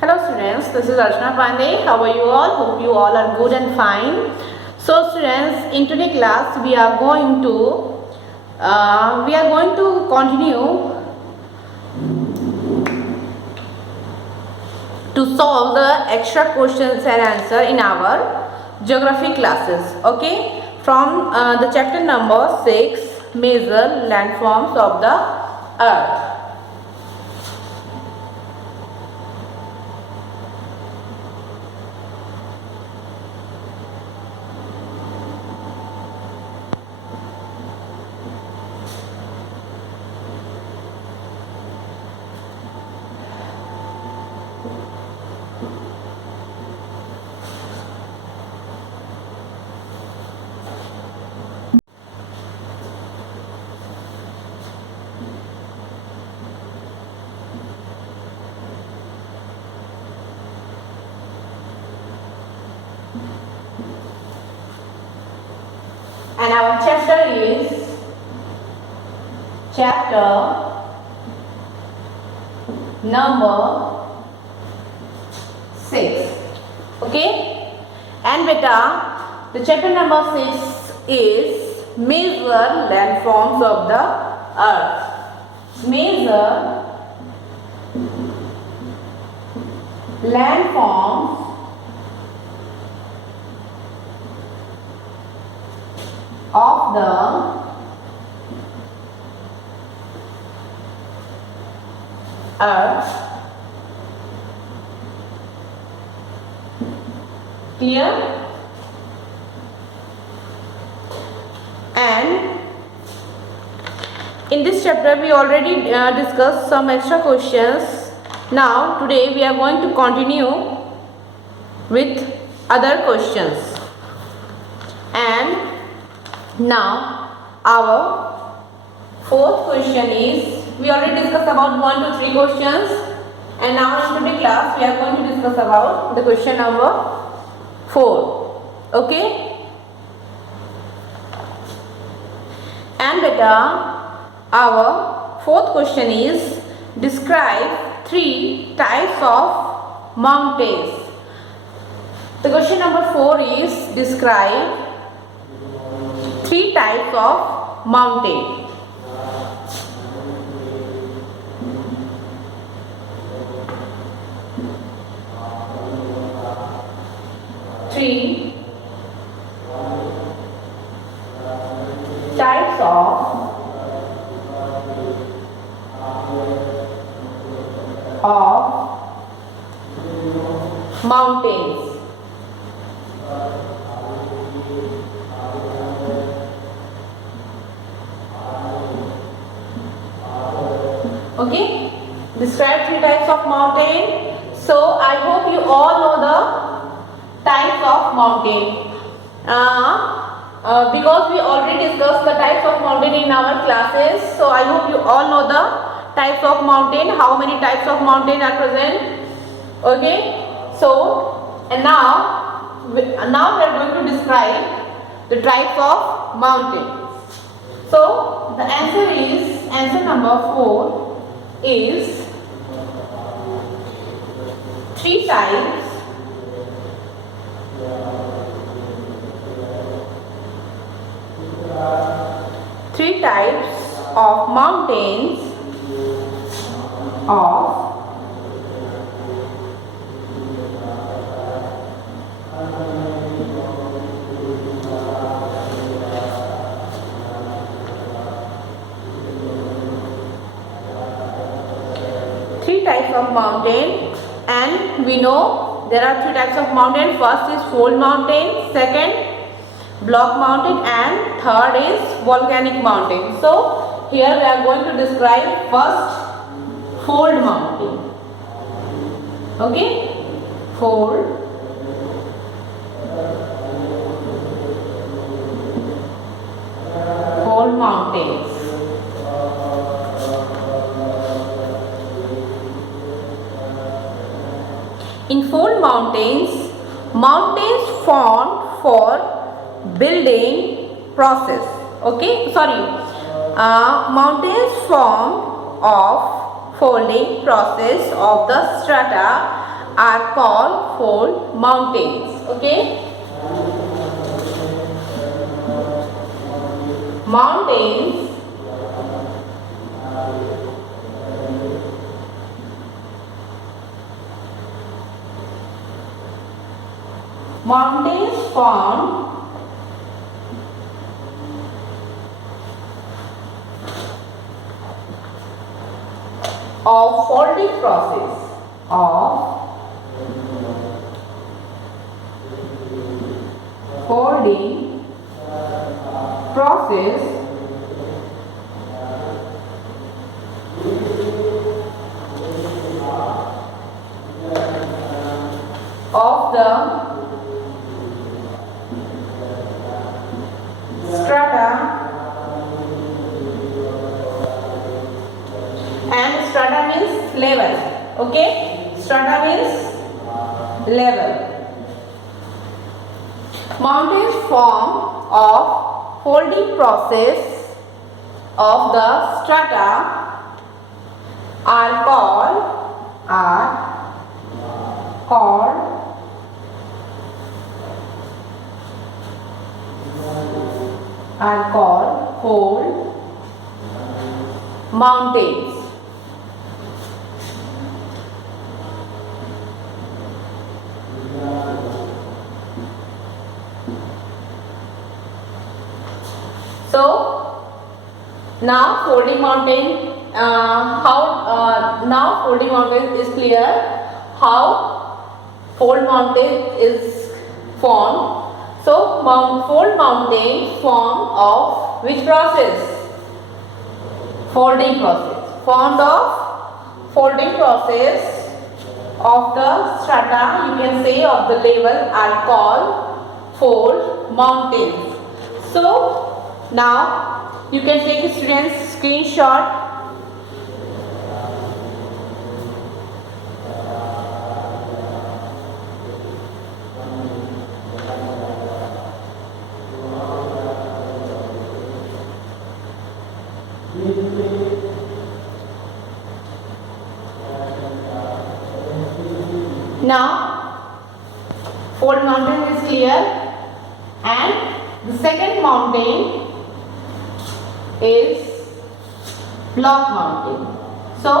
Hello students, this is Archana Pandey. How are you all? Hope you all are good and fine. So students, in today's class we are going to continue to solve the extra questions and answer in our geography classes. Okay, from the chapter number 6, major landforms of the earth. And our chapter is chapter number 6. Okay, and beta, the chapter number 6 is major landforms of the earth. Major landforms of the earth. Clear? And in this chapter we already discussed some extra questions. Now today we are going to continue with other questions. And now our fourth question is, we already discussed about 1 to 3 questions, and now in today's class we are going to discuss about the question number 4. Okay, and beta, our fourth question is, describe 3 types of mountains. The question number 4 is, describe 3 types of mountain. Three types of mountains. Okay, describe 3 types of mountain. So I hope you all know the types of mountain. Because we already discussed the types of mountain in our classes, so I hope you all know the types of mountain, how many types of mountain are present. Okay, so and now we are going to describe the types of mountain. So the answer number 4 is 3 types of mountains of mountain, and we know there are 3 types of mountain. First is fold mountain, second block mountain, and third is volcanic mountain. So here we are going to describe first fold mountain. Okay, fold mountains. In fold mountains, mountains formed for building process. Okay, mountains formed of folding process of the strata are called fold mountains. Okay, mountains form of folding process of folding process of the strata, and strata means level. Okay, strata means level. Mountains form of folding process of the strata are called fold mountains. So now folding mountain, now folding mountain is clear. How fold mountain is formed. So fold mountain form of which process? Folding process. Formed of folding process of the strata, you can say, of the level are called fold mountains. So now you can take a student's screenshot. Now fold mountain is clear, and the second mountain is block mountain. So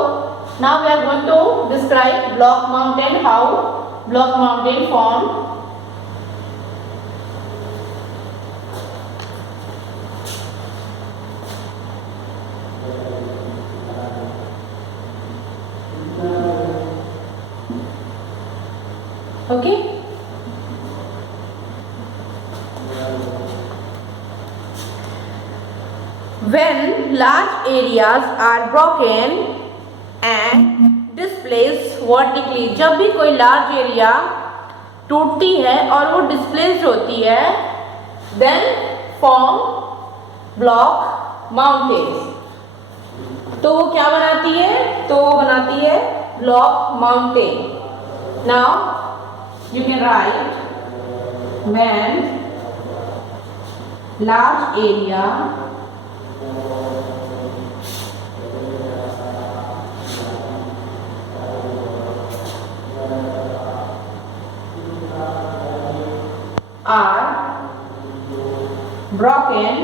now we are going to describe block mountain, how block mountain formed. Okay, when large areas are broken and displaced vertically, जब भी कोई large area टूटती है और वो displaced होती है, then form block mountains. तो वो क्या बनाती है? तो वो बनाती है block mountain. Now you can write, when large area are broken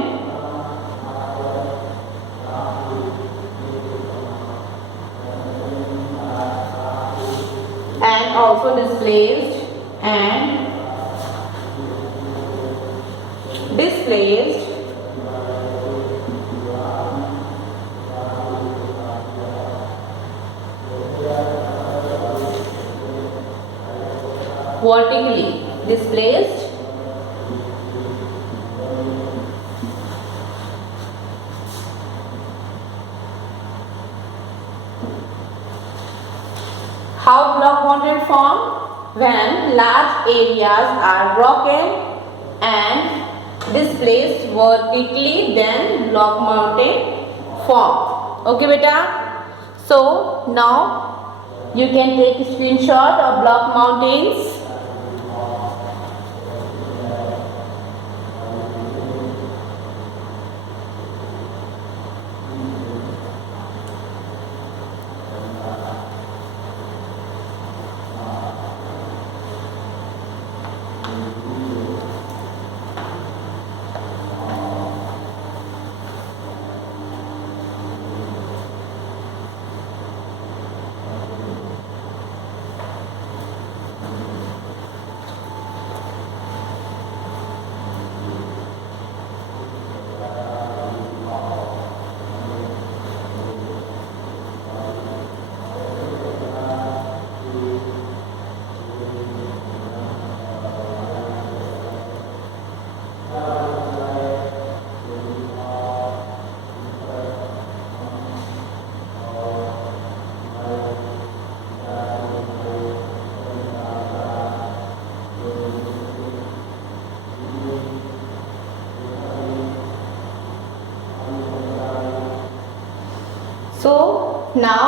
and also displaced vertically, displaced how block mountain form? When large areas are broken and displaced vertically, then block mountain form. Okay beta, so now you can take a screenshot of block mountains. So now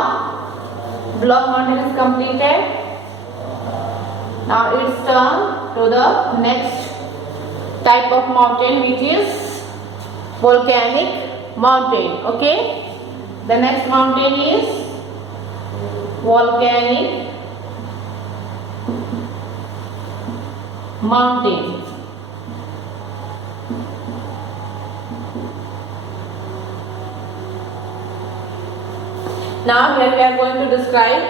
Block Mountain is completed. Now it's turn to the next type of mountain, which is volcanic mountain. Okay, the next mountain is volcanic mountain. Now here we are going to describe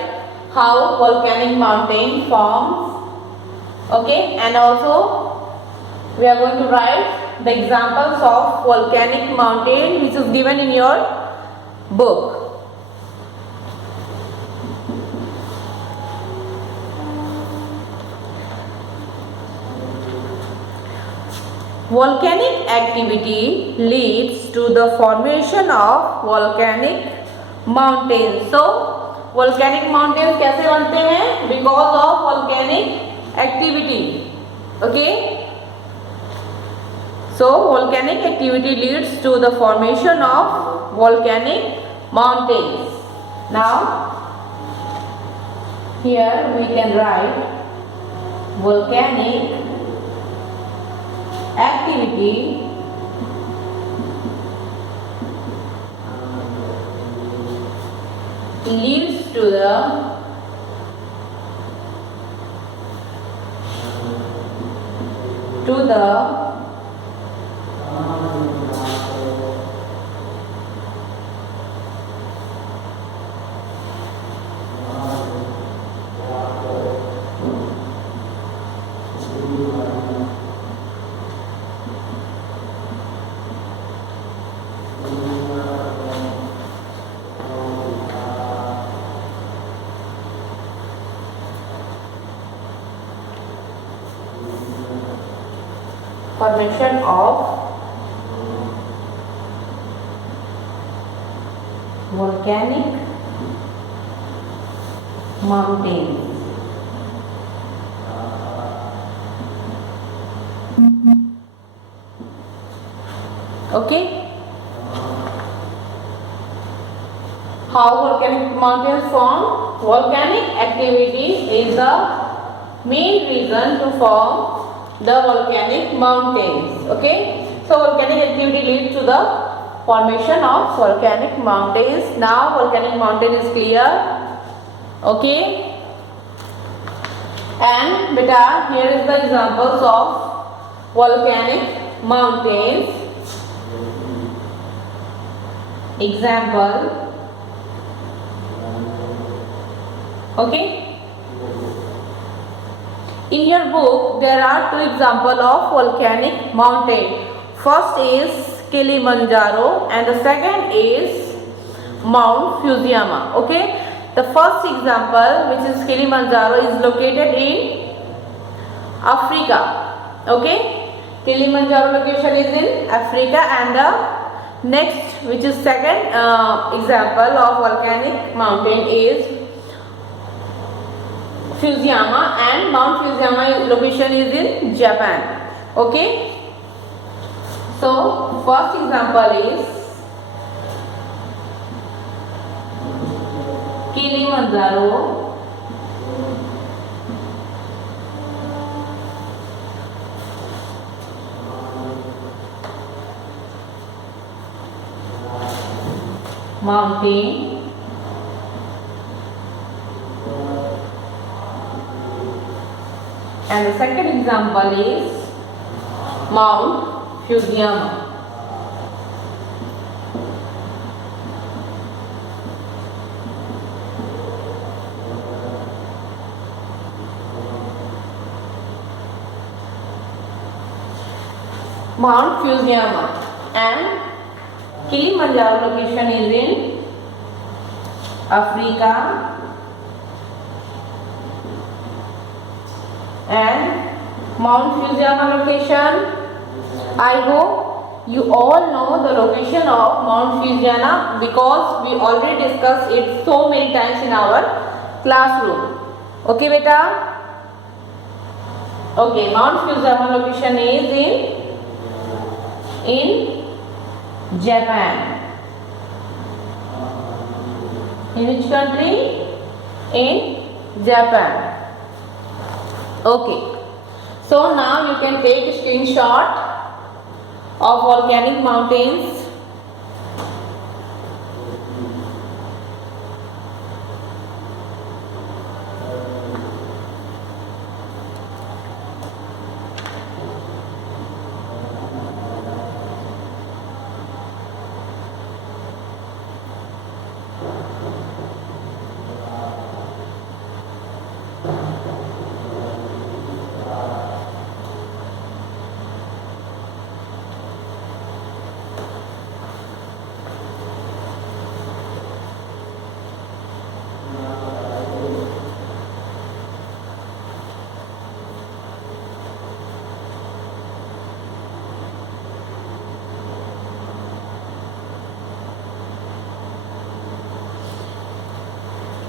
how volcanic mountain forms. Okay, and also we are going to write the examples of volcanic mountain which is given in your book. Volcanic activity leads to the formation of volcanic mountains. So volcanic mountains कैसे बनते हैं? Because of volcanic activity. Okay. So volcanic activity leads to the formation of volcanic mountains. Now here we can write volcanic activity leads to the formation of volcanic mountains. Okay, how volcanic mountains form? Volcanic activity is the main reason to form the volcanic mountains. Okay, so volcanic activity leads to the formation of volcanic mountains. Now volcanic mountain is clear. Okay, and beta, here is the examples of volcanic mountains. Example. Okay, in your book there are two examples of volcanic mountain. First is Kilimanjaro and the second is Mount Fujiama. Okay, the first example, which is Kilimanjaro, is located in Africa. Okay, Kilimanjaro location is in Africa, and the next, which is second example of volcanic mountain, is Fusiyama, and Mount Fusiyama location is in Japan. Okay, so first example is Kilimanjaro, mountain, and the second example is Mount Fusiyama. Mount Fusiyama and Kilimanjaro location is in Africa, and Mount Fusiyama location, I hope you all know the location of Mount Fusiyama because we already discussed it so many times in our classroom. Okay beta? Okay, Mount Fusiyama location is in Japan. In which country? In Japan. Okay. So now you can take a screenshot of volcanic mountains.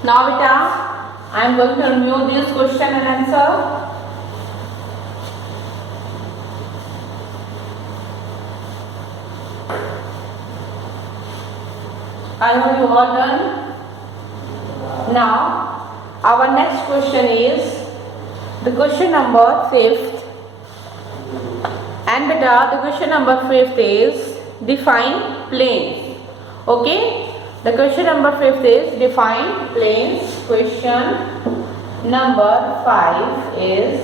Now beta, I am going to review this question and answer. I hope you all done. Now our next question is the question number 5th, and beta the question number 5th is define planes. Okay. The question number 5th is define planes. Question number 5 is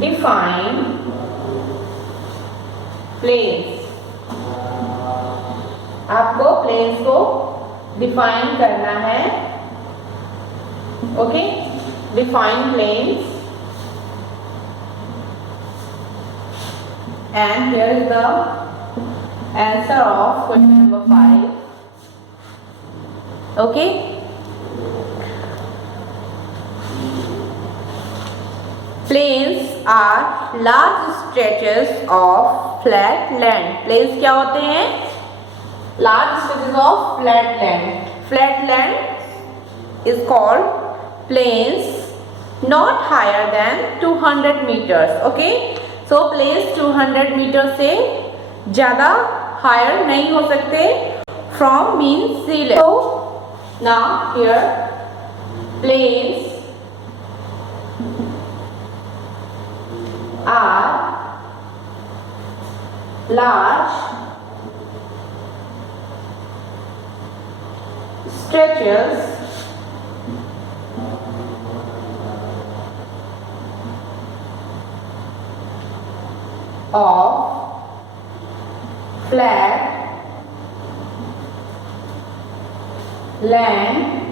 define planes. आपको planes को define करना है. Okay, define planes. And here is the answer of question number 5. Okay. Plains are large stretches of flat land. Plains क्या होते हैं? Large stretches of flat land. Flat land is called plains, not higher than 200 meters. Okay. So plains 200 meters से ज़्यादा higher नहीं हो सकते from mean sea level. So, now here plains are large stretches of flat land.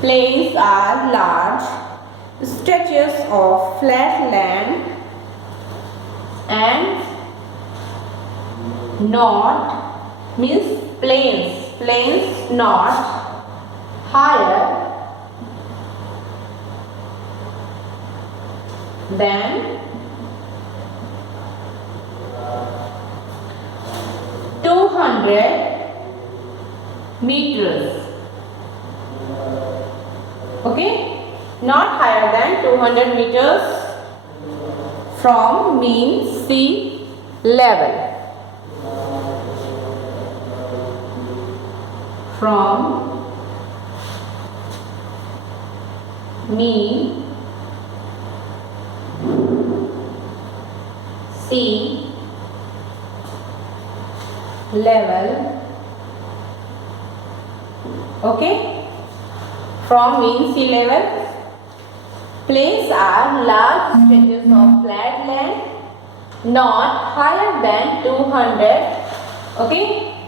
Plains are large stretches of flat land and not means plains not higher than 200 meters. Okay, not higher than 200 meters from mean sea level. From mean sea level. Okay, from mean sea level. Plains are large stretches of flat land, not higher than 200. Okay,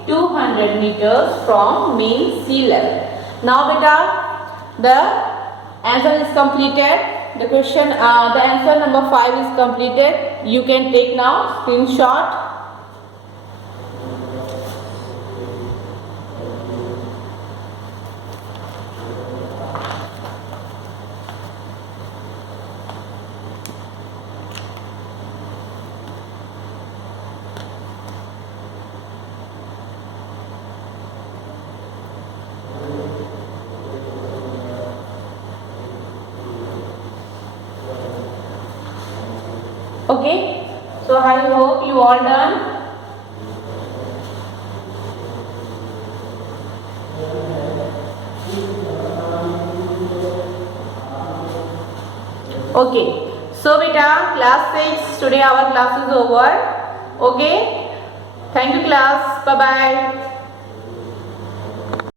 200 meters from mean sea level. Now, beta, the answer is completed. The question, the answer number 5 is completed. You can take now screenshot. Okay, so I hope you all done. Okay. So beta, class 6, today our class is over. Okay. Thank you class. Bye bye.